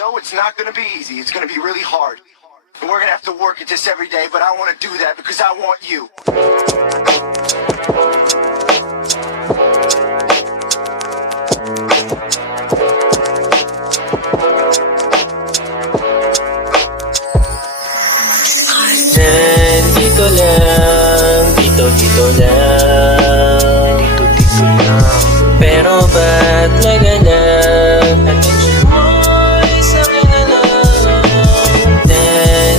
So it's not gonna be easy, it's gonna be really hard. And we're gonna have to work at this every day, but I wanna do that because I want you. Dito lang, dito lang, dito lang. Pero ba't nagalang? Attention mo ay sa'kin na lang.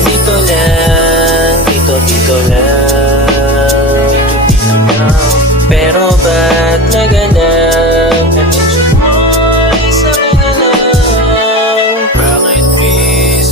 Dito lang, dito lang, dito lang. Pero ba't nagalang? Attention mo ay sa'kin na lang. Bakit miss?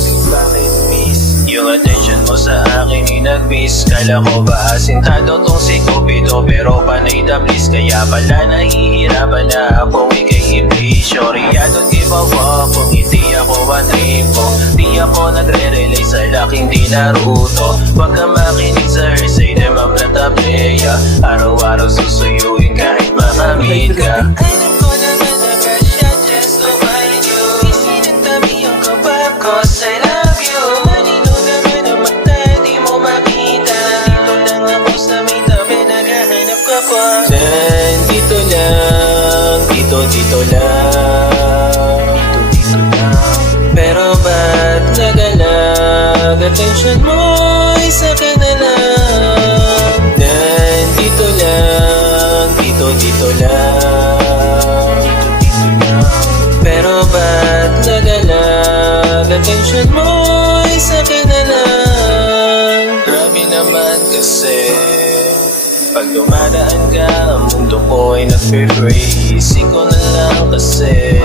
Yung attention mo sa akin nag-miss. Kala ko ba asintado tong si Cupido, pero panay the bliss. Kaya pala nahihirapan na akong ikay-iblis. Sorry, I don't give a fuck kung hindi ako tripo. Di ako nagre-relay sa laking di Naruto. Huwag ka makinig sa hearsay, dem I'm not a player. Araw-araw susuyuin kahit makamit ka. Alam ko naman na crush ya just to find you. Isinantabi yung kapag ko, I love you. Manino naman ang mata, di mo makita. Dito lang ako sa may tabi, naghahanap ka pa. Dito lang, dito lang, dito lang. Pero ba't nagalag? Attention mo ay sa'kin na lang. Dito lang, dito lang, dito lang. Pero ba't nagalag? Attention mo ay sa'kin na lang. Grabe naman kasi pag dumadaan ka, ang mundo ko ay nag-freeze. Isip ko na lang kasi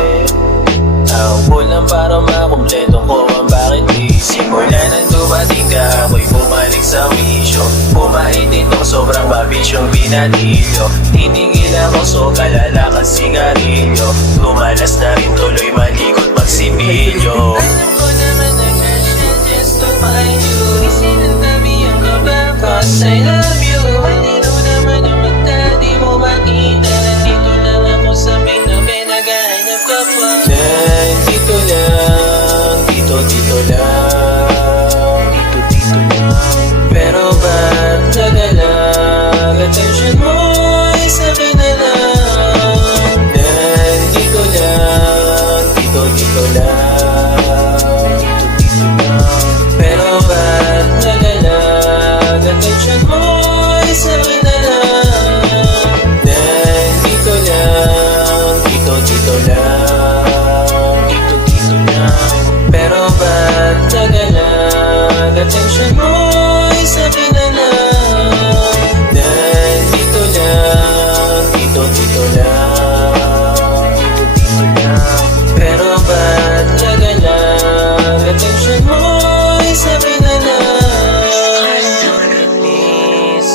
ang kulang para makumpleto ko ang bakit di. Simula nang dumating ka, ako'y bumalik sa wisyo. Bumait ito, sobrang mabisyong binadilyo. Titigil ako, so kalala ka sigarilyo. Tumalas na rin tuloy malikot magsibilyo. Alam ko naman na crush ya just to find you. Isinantabi ang kapag cause I love you. Malino naman ang mata, di mo makita. Nandito lang ako sa may tabi, naghahanap ka pa. Dito lang, dito lang, dito lang. Pero ba't nagalag? Attention mo ay sa'kin na lang. Dito lang, dito lang, dito lang. Pero ba't nagalag? Attention mo ay sa'kin na lang. Dito lang, dito lang, dito lang. Pero ba't nagalag? Attention mo ay sa'kin na lang. Dito lang, dito lang, dito lang. Pero ba't nagalag? Attention mo ay sa'kin na lang. Miss,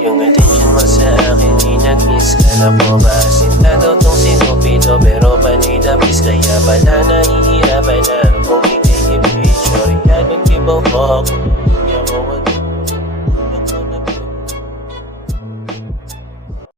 yung attention mo sa akin ay nag-miss. Kala ko ba asintado tong si Cupido, pero panay the bliss. Kaya pala nahihirapan na akong ikay-iblis. Sorry, I don't give a fuck